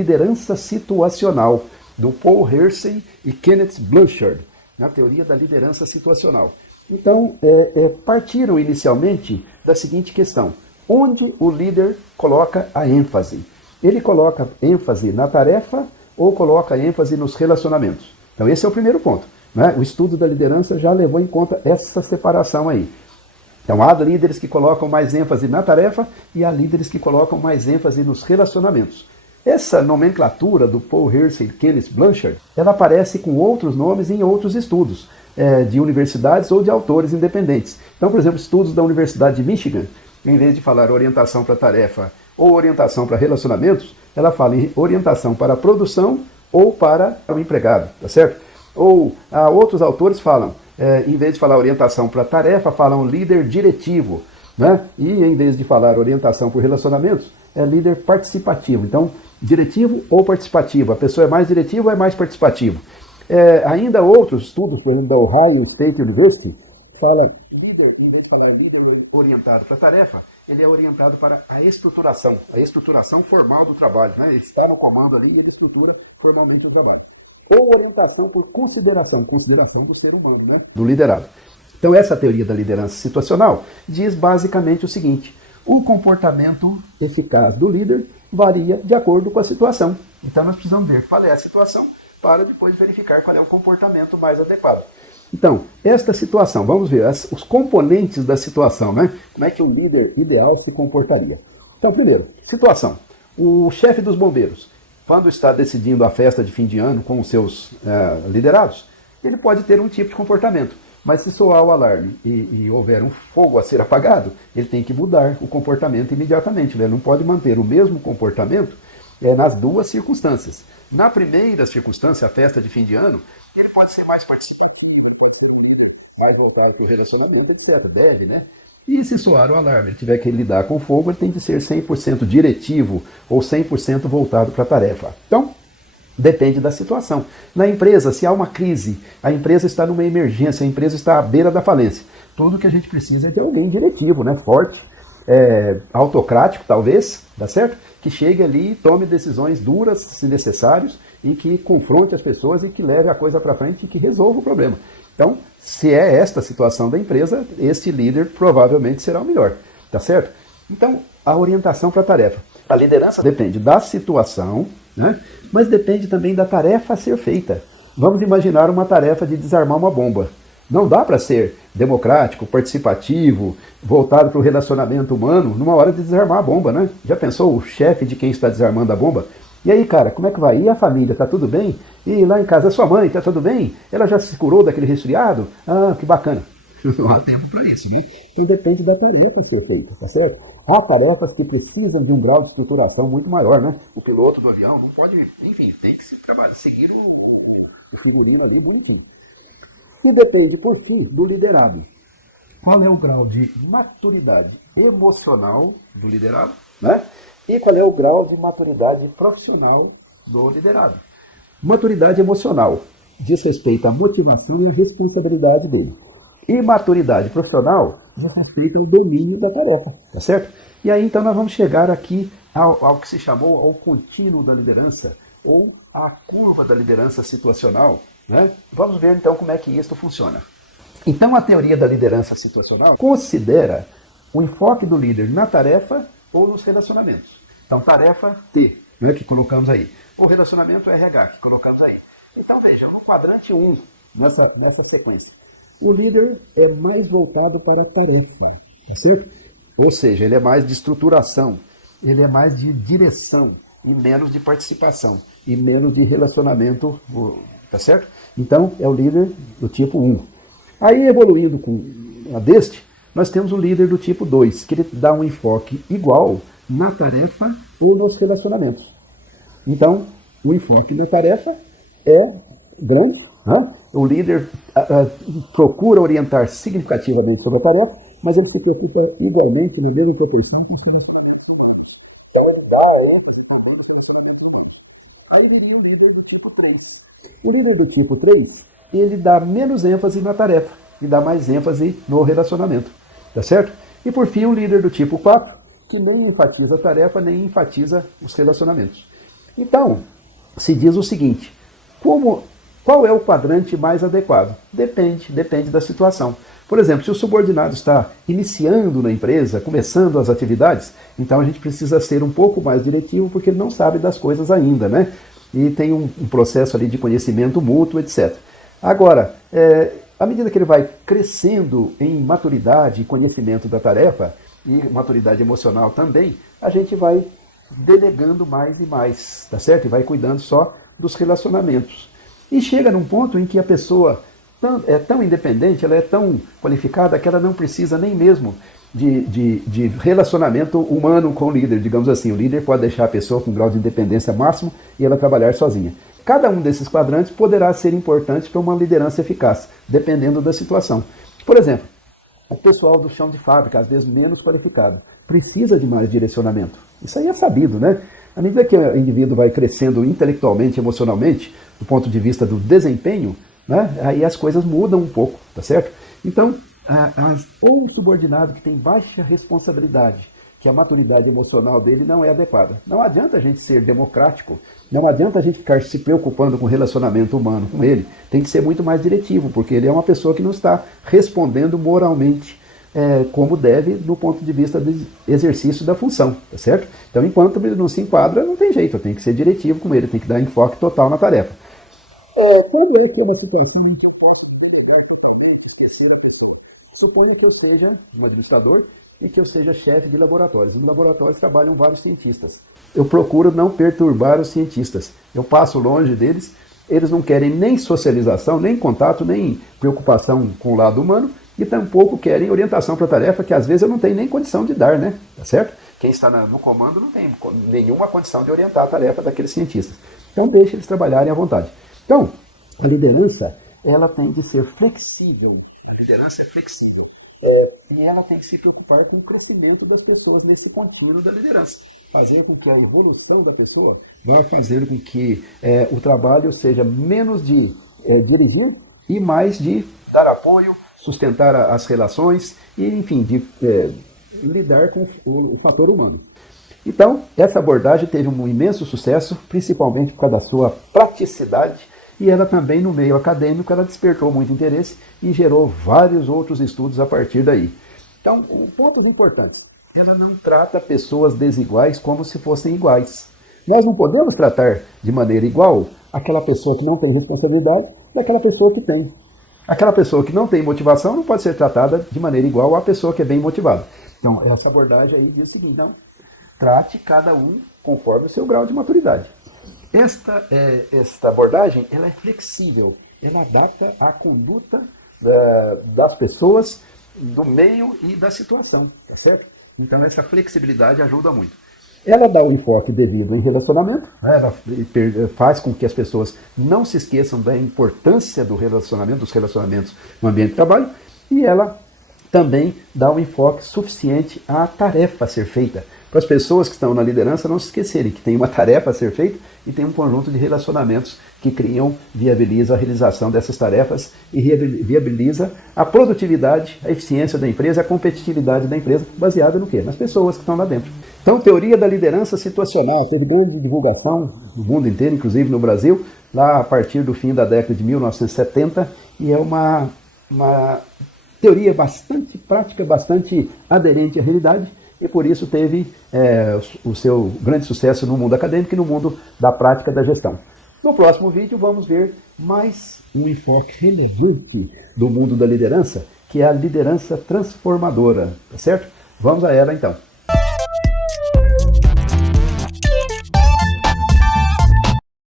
liderança situacional, do Paul Hersey e Kenneth Blanchard, na teoria da liderança situacional. Então, partiram inicialmente da seguinte questão: onde o líder coloca a ênfase? Ele coloca ênfase na tarefa ou coloca ênfase nos relacionamentos? Então, esse é o primeiro ponto, né? O estudo da liderança já levou em conta essa separação aí. Então, há líderes que colocam mais ênfase na tarefa e há líderes que colocam mais ênfase nos relacionamentos. Essa nomenclatura do Paul Hersey e Kenneth Blanchard, ela aparece com outros nomes em outros estudos de universidades ou de autores independentes. Então, por exemplo, estudos da Universidade de Michigan, em vez de falar orientação para tarefa ou orientação para relacionamentos, ela fala em orientação para a produção ou para o empregado, tá certo? Ou outros autores falam, em vez de falar orientação para tarefa, falam líder diretivo, né? E em vez de falar orientação por relacionamentos, é líder participativo. Então, diretivo ou participativo, a pessoa é mais diretiva ou é mais participativa. Ainda outros estudos, por exemplo, da Ohio State University, fala líder, em vez de falar líder orientado para a tarefa, ele é orientado para a estruturação formal do trabalho, né? Ele está no comando ali e ele estrutura formalmente o trabalho. Ou orientação por consideração do ser humano, né? Do liderado. Então, essa teoria da liderança situacional diz basicamente o seguinte: o comportamento eficaz do líder varia de acordo com a situação. Então, nós precisamos ver qual é a situação para depois verificar qual é o comportamento mais adequado. Então, esta situação, vamos ver os componentes da situação, né? Como é que o líder ideal se comportaria. Então, primeiro, situação. O chefe dos bombeiros, quando está decidindo a festa de fim de ano com os seus liderados, ele pode ter um tipo de comportamento. Mas se soar o alarme e houver um fogo a ser apagado, ele tem que mudar o comportamento imediatamente. Ele não pode manter o mesmo comportamento nas duas circunstâncias. Na primeira circunstância, a festa de fim de ano, ele pode ser mais participativo, ele pode ser um líder, vai voltar para o relacionamento, etc. Deve, né? E se soar o alarme, ele tiver que lidar com fogo, ele tem que ser 100% diretivo ou 100% voltado para a tarefa. Então, depende da situação. Na empresa, se há uma crise, a empresa está numa emergência, a empresa está à beira da falência. Tudo que a gente precisa é de alguém diretivo, né? Forte, autocrático talvez, tá certo? Que chegue ali e tome decisões duras, se necessários, e que confronte as pessoas e que leve a coisa para frente e que resolva o problema. Então, se é esta a situação da empresa, este líder provavelmente será o melhor, tá certo? Então, a orientação para a tarefa. A liderança depende da situação, né? Mas depende também da tarefa a ser feita. Vamos imaginar uma tarefa de desarmar uma bomba. Não dá para ser democrático, participativo, voltado para o relacionamento humano numa hora de desarmar a bomba, né? Já pensou o chefe de quem está desarmando a bomba? E aí, cara, como é que vai? E a família, tá tudo bem? E lá em casa, a sua mãe, tá tudo bem? Ela já se curou daquele resfriado? Ah, que bacana. Não há tempo para isso, né? Então depende da tarefa ser feita, tá certo? Há tarefas que precisam de um grau de estruturação muito maior, né? O piloto do avião não pode, enfim, tem que seguir o figurino ali bonitinho. Se depende, por fim, do liderado. Qual é o grau de maturidade emocional do liderado, né? E qual é o grau de maturidade profissional do liderado? Maturidade emocional diz respeito à motivação e à responsabilidade dele. E maturidade profissional diz respeito ao domínio da tarefa, tá certo? E aí, então, nós vamos chegar aqui ao que se chamou ao contínuo da liderança, ou à curva da liderança situacional, né? Vamos ver, então, como é que isso funciona. Então, a teoria da liderança situacional considera o enfoque do líder na tarefa ou nos relacionamentos. Então, tarefa T, né, que colocamos aí. O relacionamento RH, que colocamos aí. Então, veja, no quadrante 1, nessa sequência, o líder é mais voltado para a tarefa, tá certo? Ou seja, ele é mais de estruturação, ele é mais de direção e menos de participação, e menos de relacionamento, tá certo? Então, é o líder do tipo 1. Aí, evoluindo com a deste, nós temos o líder do tipo 2, que ele dá um enfoque igual na tarefa ou nos relacionamentos. Então, o enfoque na tarefa é grande, né? O líder procura orientar significativamente sobre a tarefa, mas ele se preocupa igualmente, na mesma proporção, com os relacionamentos humanos. Então, ele dá ênfase para o humano. Aí, o líder do tipo 3. O líder do tipo 3, ele dá menos ênfase na tarefa e dá mais ênfase no relacionamento, tá certo? E por fim, o líder do tipo 4, que nem enfatiza a tarefa, nem enfatiza os relacionamentos. Então, se diz o seguinte, qual é o quadrante mais adequado? Depende da situação. Por exemplo, se o subordinado está iniciando na empresa, começando as atividades, então a gente precisa ser um pouco mais diretivo porque ele não sabe das coisas ainda, né? E tem um processo ali de conhecimento mútuo, etc. Agora, à medida que ele vai crescendo em maturidade e conhecimento da tarefa, e maturidade emocional também, a gente vai delegando mais e mais, tá certo? E vai cuidando só dos relacionamentos. E chega num ponto em que a pessoa é tão independente, ela é tão qualificada que ela não precisa nem mesmo de relacionamento humano com o líder, digamos assim. O líder pode deixar a pessoa com um grau de independência máximo e ela trabalhar sozinha. Cada um desses quadrantes poderá ser importante para uma liderança eficaz, dependendo da situação. Por exemplo, o pessoal do chão de fábrica, às vezes menos qualificado, precisa de mais direcionamento. Isso aí é sabido, né? À medida que o indivíduo vai crescendo intelectualmente, emocionalmente, do ponto de vista do desempenho, né, aí as coisas mudam um pouco, tá certo? Então, ou um subordinado que tem baixa responsabilidade, que a maturidade emocional dele não é adequada. Não adianta a gente ser democrático, não adianta a gente ficar se preocupando com o relacionamento humano com ele. Tem que ser muito mais diretivo, porque ele é uma pessoa que não está respondendo moralmente como deve do ponto de vista do exercício da função, tá certo? Então, enquanto ele não se enquadra, não tem jeito, tem que ser diretivo com ele, tem que dar enfoque total na tarefa. Quando é que é uma situação em que eu posso delegar totalmente, esquecer a função? Suponha que eu seja um administrador e que eu seja chefe de laboratórios. Nos laboratórios trabalham vários cientistas. Eu procuro não perturbar os cientistas. Eu passo longe deles, eles não querem nem socialização, nem contato, nem preocupação com o lado humano e tampouco querem orientação para a tarefa que às vezes eu não tenho nem condição de dar, né? Tá certo? Quem está no comando não tem nenhuma condição de orientar a tarefa daqueles cientistas. Então deixe eles trabalharem à vontade. Então, a liderança, ela tem de ser flexível. A liderança é flexível. E ela tem que se preocupar com o crescimento das pessoas nesse contínuo da liderança. Fazer com que a evolução da pessoa vai fazer com que o trabalho seja menos de dirigir e mais de dar apoio, sustentar as relações e, enfim, de lidar com o fator humano. Então, essa abordagem teve um imenso sucesso, principalmente por causa da sua praticidade, e ela também, no meio acadêmico, ela despertou muito interesse e gerou vários outros estudos a partir daí. Então, um ponto importante, ela não trata pessoas desiguais como se fossem iguais. Nós não podemos tratar de maneira igual aquela pessoa que não tem responsabilidade daquela pessoa que tem. Aquela pessoa que não tem motivação não pode ser tratada de maneira igual à pessoa que é bem motivada. Então, essa abordagem aí diz o seguinte, então, trate cada um conforme o seu grau de maturidade. Esta abordagem ela é flexível, ela adapta à conduta das pessoas, do meio e da situação, tá certo? Então essa flexibilidade ajuda muito. Ela dá o enfoque devido em relacionamento, ela faz com que as pessoas não se esqueçam da importância do relacionamento, dos relacionamentos no ambiente de trabalho, e ela também dá um enfoque suficiente à tarefa a ser feita, para as pessoas que estão na liderança não se esquecerem que tem uma tarefa a ser feita e tem um conjunto de relacionamentos que viabiliza a realização dessas tarefas e viabiliza a produtividade, a eficiência da empresa, a competitividade da empresa, baseada no quê? Nas pessoas que estão lá dentro. Então, teoria da liderança situacional, teve grande divulgação no mundo inteiro, inclusive no Brasil, lá a partir do fim da década de 1970, e é uma teoria bastante prática, bastante aderente à realidade, e por isso teve o seu grande sucesso no mundo acadêmico e no mundo da prática da gestão. No próximo vídeo vamos ver mais um enfoque relevante do mundo da liderança, que é a liderança transformadora, tá certo? Vamos a ela então.